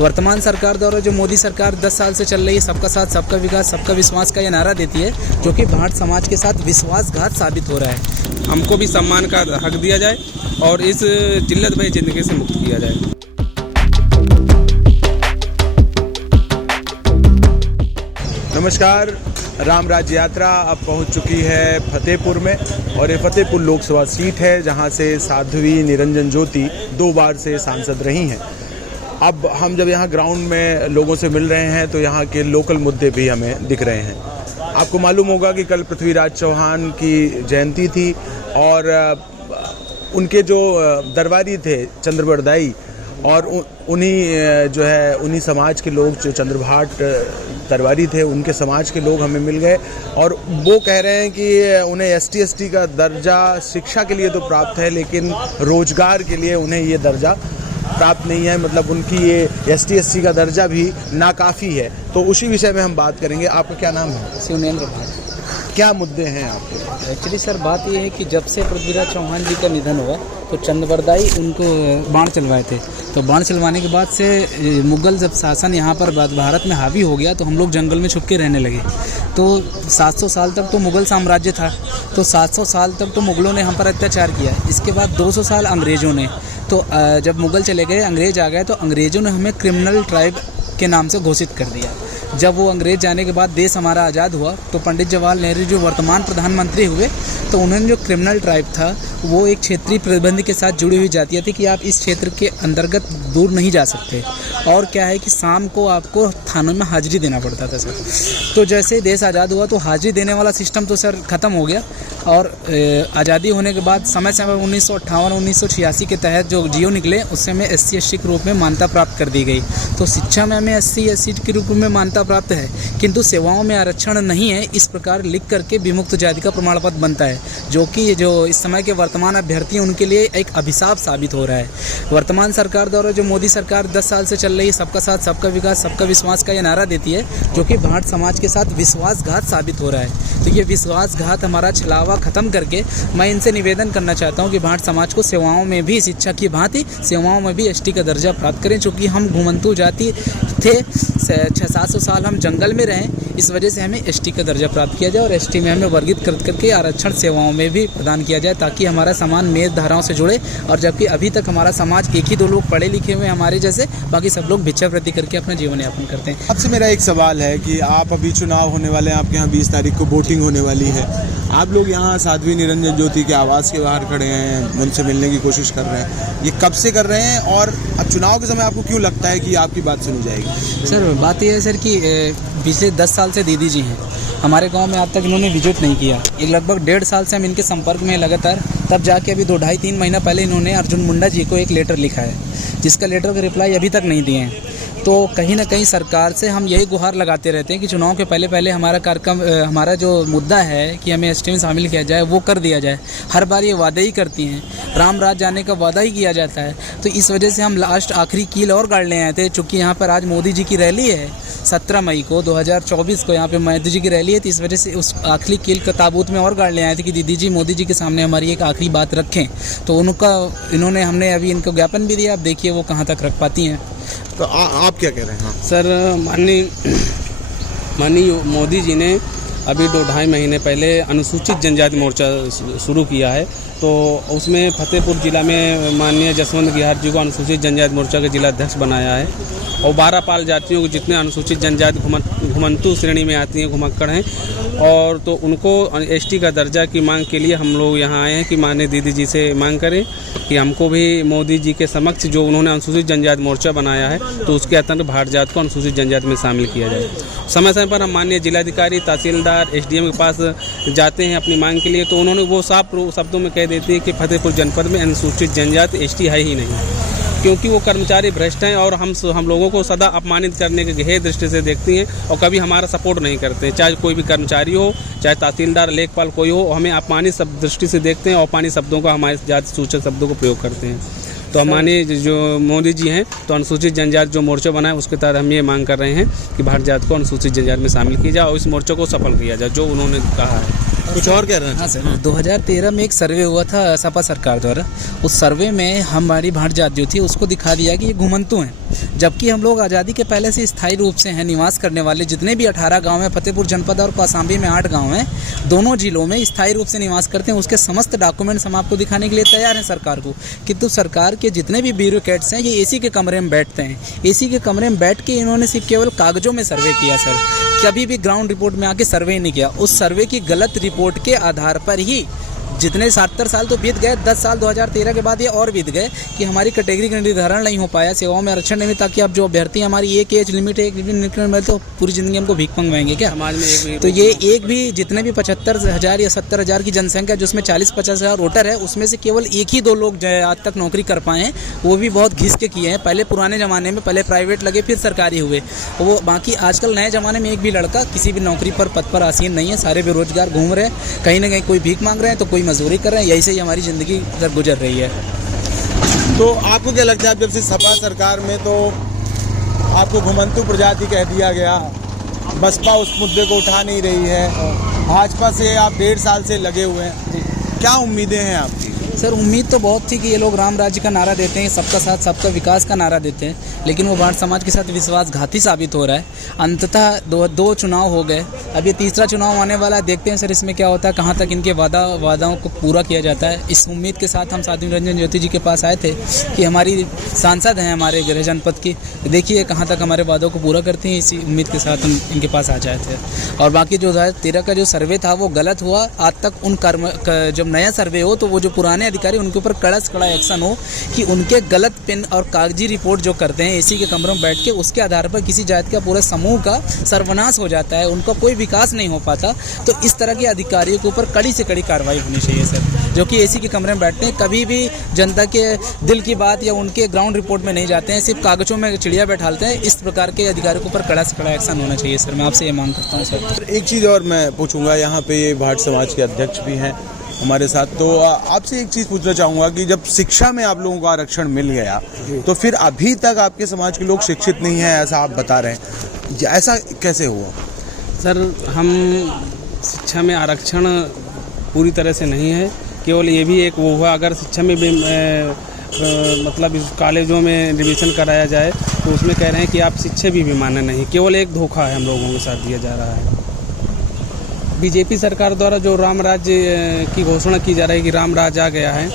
वर्तमान सरकार द्वारा जो मोदी सरकार 10 साल से चल रही है, सबका साथ सबका विकास सबका विश्वास का ये नारा देती है, जो कि भाट समाज के साथ विश्वासघात साबित हो रहा है। हमको भी सम्मान का हक दिया जाए और इस जिल्लत भरी ज़िंदगी से मुक्त किया जाए। नमस्कार, राम राज्य यात्रा अब पहुंच चुकी है फतेहपुर में और ये फतेहपुर लोकसभा सीट है जहां से साध्वी निरंजन ज्योति 2 बार से सांसद रही हैं। अब हम जब यहां ग्राउंड में लोगों से मिल रहे हैं तो यहां के लोकल मुद्दे भी हमें दिख रहे हैं। आपको मालूम होगा कि कल पृथ्वीराज चौहान की जयंती थी और उनके जो दरबारी थे चंद्रबरदाई और उन्हीं समाज के लोग जो चंद्रभाट दरबारी थे, उनके समाज के लोग हमें मिल गए और वो कह रहे हैं कि उन्हें ST का दर्जा शिक्षा के लिए तो प्राप्त है, लेकिन रोजगार के लिए उन्हें ये दर्जा प्राप्त नहीं है। मतलब उनकी ये ST का दर्जा भी नाकाफ़ी है। तो उसी विषय में हम बात करेंगे। आपका क्या नाम है? शिवनेंद्र भाट। क्या मुद्दे हैं आपके? एक्चुअली सर बात यह है कि जब से पृथ्वीराज चौहान जी का निधन हुआ तो चंद्रबरदाई उनको बाण चलवाए थे। तो बाण चलवाने के बाद से मुग़ल जब शासन यहाँ पर भारत में हावी हो गया तो हम लोग जंगल में छुप के रहने लगे। तो 700 साल तक तो मुग़ल साम्राज्य था, तो 700 साल तक तो मुग़लों ने हम पर अत्याचार किया। इसके बाद 200 साल अंग्रेज़ों ने, तो जब मुग़ल चले गए, अंग्रेज़ आ गए, तो अंग्रेज़ों ने हमें क्रिमिनल ट्राइब के नाम से घोषित कर दिया। जब वो अंग्रेज़ जाने के बाद देश हमारा आज़ाद हुआ तो पंडित जवाहरलाल नेहरू जो वर्तमान प्रधानमंत्री हुए, तो उन्होंने जो क्रिमिनल ट्राइब था वो एक क्षेत्रीय प्रतिबंध के साथ जुड़ी हुई जातियाँ थी कि आप इस क्षेत्र के अंतर्गत दूर नहीं जा सकते। और क्या है कि शाम को आपको थानों में हाजिरी देना पड़ता था सर। तो जैसे देश आज़ाद हुआ तो हाजिरी देने वाला सिस्टम तो सर ख़त्म हो गया और आज़ादी होने के बाद समय समय 1958-1986 के तहत जो जियो निकले उससे हमें SC के रूप में मान्यता प्राप्त कर दी गई। तो शिक्षा में हमें SC के रूप में मान्यता प्राप्त है, किंतु सेवाओं में आरक्षण नहीं है। इस प्रकार लिख करके विमुक्त जाति का प्रमाण पत्र बनता है, जो कि जो इस समय के वर्तमान अभ्यर्थी हैं उनके लिए एक अभिशाप साबित हो रहा है। वर्तमान सरकार द्वारा जो मोदी सरकार 10 साल से चल रही है, सबका साथ सबका विकास सबका विश्वास का ये नारा देती है, जो कि भाट समाज के साथ विश्वासघात साबित हो रहा है। तो ये विश्वासघात हमारा छलावा ख़त्म करके मैं इनसे निवेदन करना चाहता हूँ कि भाट समाज को सेवाओं में भी शिक्षा की भांति सेवाओं में भी ST का दर्जा प्राप्त करें। चूँकि हम घुमंतु जाति थे, 600-700 साल हम जंगल में रहें, इस वजह से हमें ST का दर्जा प्राप्त किया जाए और ST में हमें वर्गीकृत करके आरक्षण सेवाओं में भी प्रदान किया जाए, ताकि हमारा समाज मेद धाराओं से जुड़े। और जबकि अभी तक हमारा समाज 1 ही 2 लोग पढ़े लिखे हुए हमारे जैसे, बाकी सब लोग भिक्षावृत्ति करके अपना जीवन यापन करते हैं। आपसे मेरा एक सवाल है कि आप अभी चुनाव होने वाले हैं, आपके यहाँ 20 तारीख को वोटिंग होने वाली है। आप लोग यहाँ साध्वी निरंजन ज्योति के आवास के बाहर खड़े हैं, उनसे मिलने की कोशिश कर रहे हैं, ये कब से कर रहे हैं और अब चुनाव के समय आपको क्यों लगता है कि आपकी बात सुनी जाएगी? सर बात यह है सर कि पिछले 10 साल से दीदी जी हैं हमारे गांव में, आज तक इन्होंने विजिट नहीं किया। ये लगभग 1.5 साल से हम इनके संपर्क में लगातार, तब जाके अभी 2-2.5-3 महीना पहले इन्होंने अर्जुन मुंडा जी को एक लेटर लिखा है, जिसका लेटर का रिप्लाई अभी तक नहीं दिए हैं। तो कहीं ना कहीं सरकार से हम यही गुहार लगाते रहते हैं कि चुनाव के पहले हमारा कार्यक्रम, हमारा जो मुद्दा है कि हमें ST में शामिल किया जाए, वो कर दिया जाए। हर बार ये वादे ही करती हैं, राम राज जाने का वादा ही किया जाता है। तो इस वजह से हम लास्ट आखिरी कील और गाड़ ले आए थे। चूँकि यहाँ पर आज मोदी जी की रैली है 17 मई को 2024 को, यहाँ पे मोदी जी की रैली है, तो इस वजह से उस आखिरी कील का ताबूत में और गाड़ ले आए थे कि दीदी जी मोदी जी के सामने हमारी एक आखिरी बात रखें। तो हमने अभी इनको ज्ञापन भी दिया, आप देखिए वो कहाँ तक रख पाती हैं। तो आप क्या कह रहे हैं? सर माननीय मोदी जी ने अभी 2-2.5 महीने पहले अनुसूचित जनजाति मोर्चा शुरू किया है, तो उसमें फतेहपुर जिला में माननीय जसवंत गिहार जी को अनुसूचित जनजाति मोर्चा के जिला अध्यक्ष बनाया है। और 12 पाल जातियों को जितने अनुसूचित जनजाति घुमंतु श्रेणी में आती हैं, घुमक्कड़ हैं, और तो उनको ST का दर्जा की मांग के लिए हम लोग यहाँ आए हैं कि माननीय दीदी जी से मांग करें कि हमको भी मोदी जी के समक्ष जो उन्होंने अनुसूचित जनजाति मोर्चा बनाया है, तो उसके अंतर्गत भाट जात को अनुसूचित जनजाति में शामिल किया जाए। समय समय पर हम माननीय जिलाधिकारी, तहसीलदार, SDM के पास जाते हैं अपनी मांग के लिए, तो उन्होंने वो साफ शब्दों में कह देती है कि फतेहपुर जनपद में अनुसूचित जनजाति ST है ही नहीं, क्योंकि वो कर्मचारी भ्रष्ट हैं और हम लोगों को सदा अपमानित करने के गहरी दृष्टि से देखती हैं और कभी हमारा सपोर्ट नहीं करते हैं। चाहे कोई भी कर्मचारी हो, चाहे तहसीलदार, लेखपाल कोई हो, हमें अपमानित दृष्टि से देखते हैं और अपमानित शब्दों का, हमारे जाति सूचक शब्दों को प्रयोग करते हैं। तो हमारे जो मोदी जी हैं, तो अनुसूचित जनजाति जो मोर्चा बना है उसके तहत हम ये मांग कर रहे हैं कि भाट जात को अनुसूचित जनजाति में शामिल किया जाए और इस मोर्चे को सफल किया जाए जो उन्होंने कहा है। कुछ और कह रहे हैं। हाँ सर, 2013 में एक सर्वे हुआ था सपा सरकार द्वारा। उस सर्वे में हमारी भाट जात जो थी उसको दिखा दिया कि ये घुमंतु हैं, जबकि हम लोग आज़ादी के पहले से स्थायी रूप से हैं निवास करने वाले। जितने भी 18 गांव हैं, फतेहपुर जनपद और कौसाम्बी में 8 गांव हैं, दोनों जिलों में स्थायी रूप से निवास करते हैं। उसके समस्त डॉक्यूमेंट्स हम आपको दिखाने के लिए तैयार हैं सरकार को। किंतु सरकार के जितने भी ब्यूरोक्रेट्स हैं ये एसी के कमरे में बैठते हैं। एसी के कमरे में बैठ के इन्होंने सिर्फ केवल कागजों में सर्वे किया सर, कभी भी ग्राउंड रिपोर्ट में आके सर्वे नहीं किया। उस सर्वे की गलत रिपोर्ट के आधार पर ही जितने 70 साल तो बीत गए, 10 साल 2013 के बाद ये और बीत गए कि हमारी कैटेगरी का निर्धारण नहीं हो पाया, सेवाओं में आरक्षण नहीं, ताकि अब जो अभ्यर्थी हमारी एक एज लिमिट है, एक लिमिट में तो पूरी ज़िंदगी हमको भीख मंगवाएंगे क्या समाज में एक भी तो ये एक भी जितने भी 75,000 या 70,000 की जनसंख्या जिसमें 40-50,000 वोटर है, उसमें से केवल 1 ही 2 लोग जो है आज तक नौकरी कर पाए हैं, वो भी बहुत घिस के किए हैं। पहले पुराने ज़माने में पहले प्राइवेट लगे फिर सरकारी हुए वो, बाकी आजकल नए ज़माने में एक भी लड़का किसी भी नौकरी पर पद पर आसीन नहीं है। सारे बेरोजगार घूम रहे हैं, कहीं ना कहीं कोई भीख मांग रहे हैं तो कोई मजदूरी कर रहे हैं। यही से ही हमारी ज़िंदगी गुजर रही है। तो आपको क्या लगता है, जब से सपा सरकार में तो आपको घुमंतु प्रजाति कह दिया गया, बसपा उस मुद्दे को उठा नहीं रही है, भाजपा से आप 1.5 साल से लगे हुए हैं, क्या उम्मीदें हैं आपकी? सर उम्मीद तो बहुत थी कि ये लोग राम राज्य का नारा देते हैं, सबका साथ सबका विकास का नारा देते हैं, लेकिन वो भाट समाज के साथ विश्वासघाती साबित हो रहा है। अंततः दो चुनाव हो गए, अब ये तीसरा चुनाव आने वाला है। देखते हैं सर इसमें क्या होता है, कहाँ तक इनके वादाओं को पूरा किया जाता है। इस उम्मीद के साथ हम साध्वी निरंजन ज्योति जी के पास आए थे कि हमारी सांसद हैं हमारे गृह जनपद की, देखिए कहाँ तक हमारे वादों को पूरा करती हैं। इसी उम्मीद के साथ हम इनके पास आ जाए थे। और बाकी जो 2013 का जो सर्वे था वो गलत हुआ। आज तक उन जब नया सर्वे हो तो वो जो पुराने अधिकारी उनके ऊपर कड़ा से कड़ा एक्शन हो कि उनके गलत पेन और कागजी रिपोर्ट जो करते हैं एसी के कमरों में बैठ के, उसके आधार पर किसी जाति का पूरे समूह का सर्वनाश हो जाता है, उनका कोई विकास नहीं हो पाता। तो इस तरह के अधिकारियों के ऊपर कड़ी से कड़ी कार्रवाई होनी चाहिए सर, जो कि एसी के कमरे में बैठते हैं, कभी भी जनता के दिल की बात या उनके ग्राउंड रिपोर्ट में नहीं जाते हैं, सिर्फ कागजों में चिड़िया बैठाते हैं। इस प्रकार के अधिकारियों के ऊपर कड़ा से कड़ा एक्शन होना चाहिए सर, मैं आपसे ये मांग करता हूँ सर। एक चीज़ और मैं पूछूंगा, यहाँ पे ये भाट समाज के अध्यक्ष भी हैं हमारे साथ, तो आपसे एक चीज़ पूछना चाहूँगा कि जब शिक्षा में आप लोगों को आरक्षण मिल गया तो फिर अभी तक आपके समाज के लोग शिक्षित नहीं हैं, ऐसा आप बता रहे हैं, ऐसा कैसे हुआ? सर हम शिक्षा में आरक्षण पूरी तरह से नहीं है, केवल ये भी एक वो हुआ, अगर शिक्षा में भी मतलब इस कॉलेजों में एडमिशन कराया जाए तो उसमें कह रहे हैं कि आप शिक्षक भी मान्य नहीं, केवल एक धोखा है हम लोगों के साथ दिया जा रहा है। बीजेपी सरकार द्वारा जो राम राज्य की घोषणा की जा रही है कि राम राज आ गया है,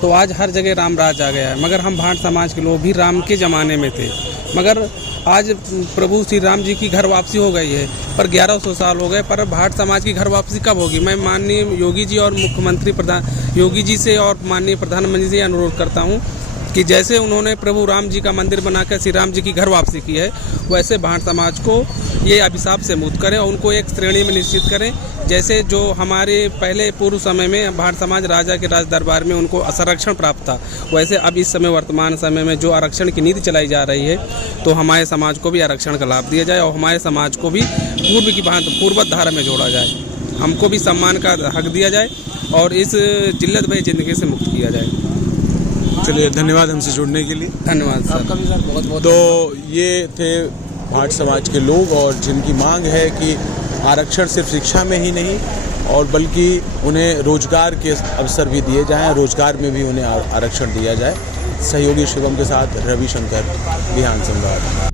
तो आज हर जगह राम राज आ गया है, मगर हम भाट समाज के लोग भी राम के ज़माने में थे, मगर आज प्रभु श्री राम जी की घर वापसी हो गई है, पर 1100 साल हो गए, पर भाट समाज की घर वापसी कब होगी? मैं माननीय योगी जी और मुख्यमंत्री योगी जी से और माननीय प्रधानमंत्री से अनुरोध करता हूं कि जैसे उन्होंने प्रभु राम जी का मंदिर बनाकर श्री राम जी की घर वापसी की है, वैसे भाट समाज को ये अभिशाप से मुक्त करें और उनको एक श्रेणी में निश्चित करें। जैसे जो हमारे पहले पूर्व समय में भाट समाज राजा के राज दरबार में उनको आरक्षण प्राप्त था, वैसे अब इस समय वर्तमान समय में जो आरक्षण की नीति चलाई जा रही है, तो हमारे समाज को भी आरक्षण का लाभ दिया जाए और हमारे समाज को भी पूर्व की भांति पूर्वत धारा में जोड़ा जाए, हमको भी सम्मान का हक दिया जाए और इस जिल्लत भरी जिंदगी से मुक्त किया जाए। चलिए, धन्यवाद हमसे जुड़ने के लिए। धन्यवाद सर। आपका भी सर बहुत बहुत। तो ये थे भाट समाज के लोग और जिनकी मांग है कि आरक्षण सिर्फ शिक्षा में ही नहीं और बल्कि उन्हें रोजगार के अवसर भी दिए जाएं, रोजगार में भी उन्हें आरक्षण दिया जाए। सहयोगी शिवम के साथ रविशंकर, बिहान संवाद।